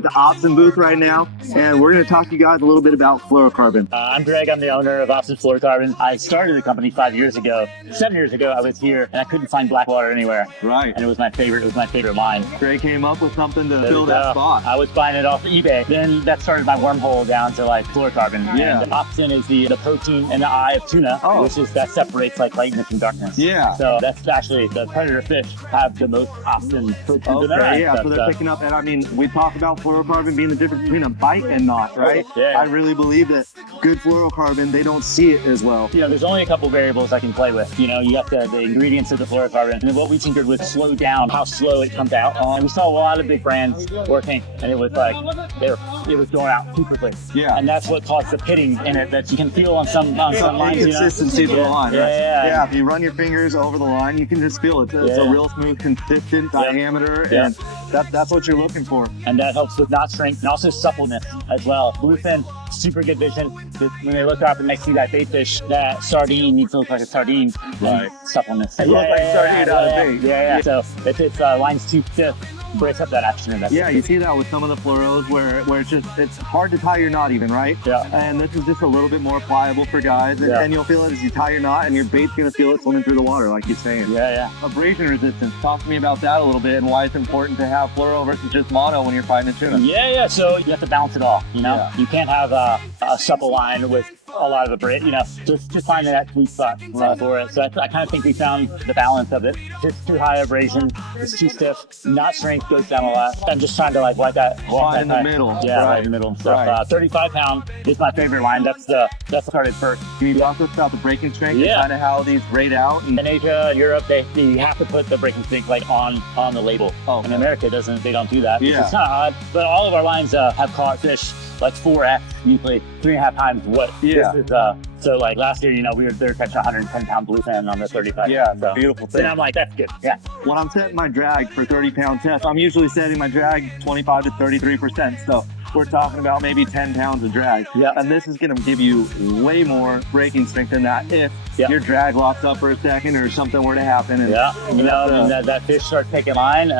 at the Opsin booth right now, and we're going to talk to you guys a little bit about fluorocarbon. I'm Greg. I'm the owner of Opsin Fluorocarbon. I started the company 5 years ago. 7 years ago, I was here and I couldn't find black water anywhere. Right. And it was my favorite. It was my favorite line. Greg came up with something to fill that spot. I was buying it off eBay. Then that started my wormhole down to like fluorocarbon. Yeah. And Opsin is the protein in the eye of tuna, which is that separates like lightness and darkness. Yeah. So that's actually the predator fish have the most Opsin protein in their eye. Yeah. So they're picking up, and I mean, we talk about fluorocarbon being the difference between a bite and not, right? Yeah. I really believe that good fluorocarbon, they don't see it as well. You know, there's only a couple variables I can play with. You know, you got the ingredients of the fluorocarbon, and what we tinkered with slow down how slow it comes out. And we saw a lot of big brands working, and it was like it was going out too quickly. Yeah. And that's what caused the pitting in it that you can feel on some lines. Consistency of the line. Right? Yeah. If you run your fingers over the line, you can just feel it. It's a real smooth, consistent diameter, and that's what you're looking for. And that helps with knot strength and also suppleness as well. Bluefin, super good vision. When they look up and they see that bait fish, that sardine needs to look like a sardine. Right. Suppleness. It looks like sardine out of bait. Yeah. So if it's line's too stiff, breaks up that action. And you see that with some of the fluoros where it's hard to tie your knot even, right? Yeah. And this is just a little bit more pliable for guys, and you'll feel it as you tie your knot, and your bait's gonna feel it swimming through the water, like you're saying. Yeah. Abrasion resistance. Talk to me about that a little bit and why it's important to have fluoro versus just mono when you're fighting a tuna. Yeah. So you have to balance it all. You know, you can't have a supple line with a lot of abrasion. You know, just finding that sweet spot for it. So I kind of think we found the balance of it. It's too high abrasion, it's too stiff. Knot strength goes down a lot. I'm just trying to like walk that in the middle. Yeah, right in the middle. So 35 pound is my favorite line. That's started first. Can you talk to us about the breaking strength and kind of how these rate out? In Asia, Europe, they have to put the breaking strength like on the label. Oh, in America, they don't do that. Yeah. It's not odd, but all of our lines have caught fish like 4x, usually 3.5 times what this is. So like last year, you know, they were catching 110 pound bluefin on the 35. Yeah, so beautiful thing. And I'm like, that's good. Yeah. When I'm setting my drag for 30 pound test, I'm usually setting my drag 25 to 33%. So we're talking about maybe 10 pounds of drag. Yeah. And this is going to give you way more breaking strength than that if your drag locks up for a second or something were to happen. And you know, that fish starts taking line.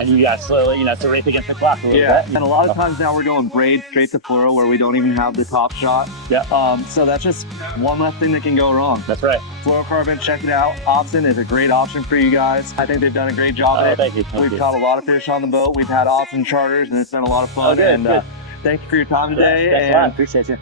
And you got slowly, to race against the clock a little bit. And a lot of times now we're going braid straight to fluoro where we don't even have the top shot. Yeah. So that's just one less thing that can go wrong. That's right. Fluorocarbon, check it out. Opsin is a great option for you guys. I think they've done a great job. Thank you. We've caught a lot of fish on the boat. We've had Opsin charters, and it's been a lot of fun. Good. Thank you for your time today. Thanks a lot. Appreciate you.